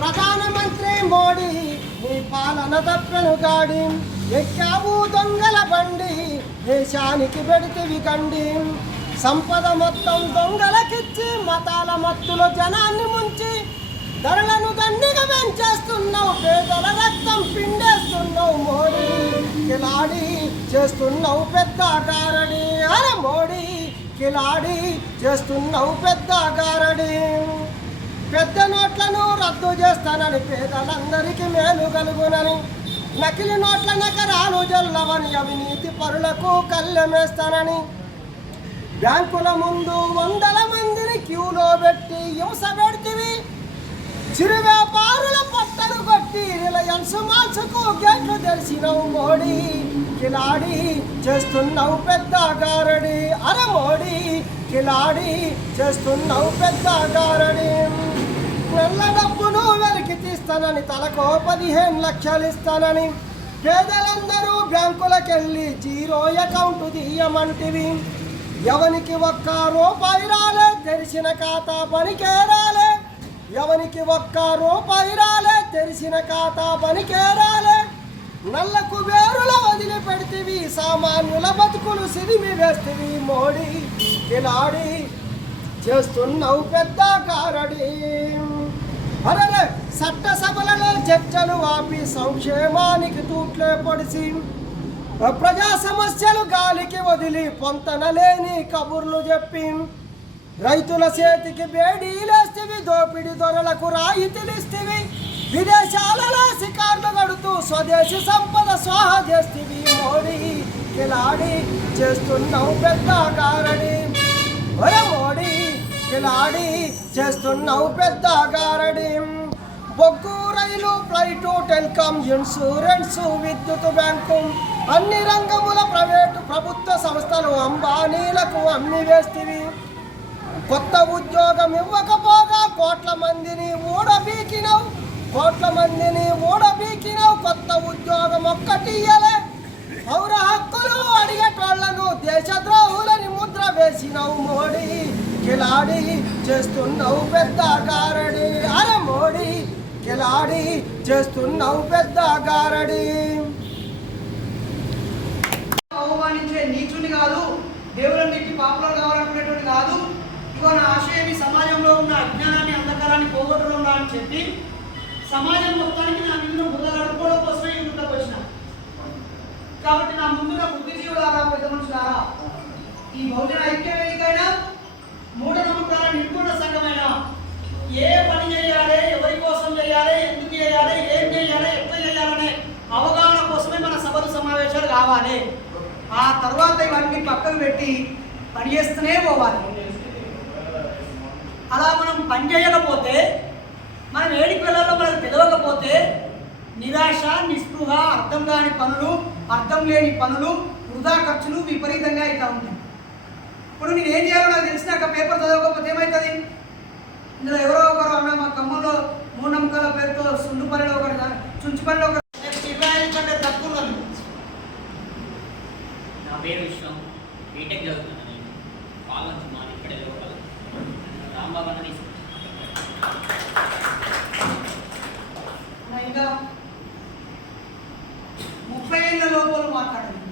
ప్రధానమంత్రి మోడీ నీ పాలన తప్పెను గాడి ఎక్కావు దొంగల బండి దేశానికి పెడితివి కండి. సంపద మొత్తం దొంగలకిచ్చి మతాల మత్తులో జనాన్ని ముంచి ధరలను దండిగా పెంచేస్తున్నావు పేదల రక్తం పిండేస్తున్నావు మోడీ. కిలాడి చేస్తున్నావు పెద్ద గారడి. అరే మోడీ కిలాడి చేస్తున్నావు పెద్ద గారడి. పెద్ద నోట్లను రద్దు చేస్తానని పేదలందరికీ మేలు కలుగునని నకిలీ నోట్ల నకరాలు జల్లవని అవినీతి పరులకు కళ్ళెమేస్తానని. బ్యాంకుల ముందు వందల మందిని క్యూలో పెట్టి హింస పెడితివి. చిరు వ్యాపారుల పట్టలు కొట్టి రిలయన్స్ మార్చుకు గేట్లు తెలిసినవు మోడీ. కిలాడి చేస్తున్నావు పెద్ద గారడి. అర మోడీ కిలాడి చేస్తున్నావు పెద్ద గారడి. నల్ల డబ్బును వెలికి తీస్తానని తనకు పదిహేను లక్షలు ఇస్తానని పేదలందరూ బ్యాంకులకెళ్ళి జీరో అకౌంట్ తీయమంటివి. ఎవనికి ఒక్క రూపాయి రాలే తెరిచిన ఖాతా పనికే రాలే. ఎవనికి ఒక్క రూపాయి రాలే తెరిచిన ఖాతా పనికే రాలే. నల్ల వేరుల వదిలిపెడితివి సామాన్యుల బతుకులు సిరిమి వేస్తివి. మోడీ కిలాడి చేస్తున్నావు పెద్ద కారడి. అరే చట్టసభలలో చర్చలు ఆపి సంక్షేమానికి తూట్లే పొడిసి ప్రజా సమస్యలు గాలికి వదిలి పొంతనలేని కబుర్లు చెప్పి రైతుల చేతికి బేడీలేస్తివి దోపిడి దొరలకు రాయితీలిస్తివి విదేశాలలో శికార్లు కడుతూ స్వదేశీ సంపద స్వాహ చేస్తివి మోడీ కిలాడి చేస్తున్నావు పెద్ద కారణి ఒరే మోడీ చేస్తున్నావు పెద్ద గారడి. బొగ్గు రైలు ఫ్లైటు టెలికాం ఇన్సూరెన్స్ విద్యుత్ బ్యాంకు. అన్ని రంగముల ప్రైవేటు ప్రభుత్వ సంస్థలు అంబానీలకు అమ్మి వేస్తివి. కొత్త ఉద్యోగం ఇవ్వకపోగా కోట్ల మందిని ఓడబీకినవు కోట్ల మందిని ఓడబీకినవు కిలాడి చేస్తున్నావు పెద్ద గారడి. అరే మోడీ కిలాడి చేస్తున్నావు పెద్ద గారడి. అవమానించే నీచుని కాదు దేవులన్నిటి పాపలో కావాలనుకునేటువంటి కాదు. ఇగో నా ఆశయం సమాజంలో ఉన్న అజ్ఞానాన్ని అంధకారాన్ని పోగొట్టడం అని చెప్పి సమాజం మొత్తానికి నా మీద బుద్ధ గడుపుకోవడం కోసమే ఈ ముందుకు వచ్చిన. కాబట్టి నా ముందుగా బుద్ధిజీవులారా పెద్ద మనుషులారా ఈ బహుజన ఐక్య వేదికైనా మూఢనమ్మకాల నిర్మూలన సంఘమైన ఏ పని చేయాలి ఎవరి కోసం చేయాలి ఎందుకు చేయాలి ఏం చేయాలి ఎట్లా చేయాలనే అవగాహన కోసమే మన సభలు రావాలి ఆ తర్వాత ఇవన్నీ పక్కకు పెట్టి పని చేస్తూనే పోవాలి. అలా మనం పని చేయకపోతే మనం ఏడికి వెళ్ళాలో మనకు తెలియకపోతే నిరాశ నిస్పృహ అర్థం కాని పనులు అర్థం లేని పనులు వృధా ఖర్చులు విపరీతంగా అవుతూ ఉంటాయి ఇప్పుడు నేను ఏం చేయాలో నాకు తెలిసినాక పేపర్ చదవకపోతే ఏమవుతుంది ఇందులో ఎవరో ఒకరు అన్న మా ఖమ్మంలో మూఢనమ్మకాల పేరుతో సుండుపల్లిలో ఒకటి చుంచుపల్లిలో ఒక సమాధానం ఇస్తుంది ముప్పై ఏళ్ళ లోపల మాట్లాడండి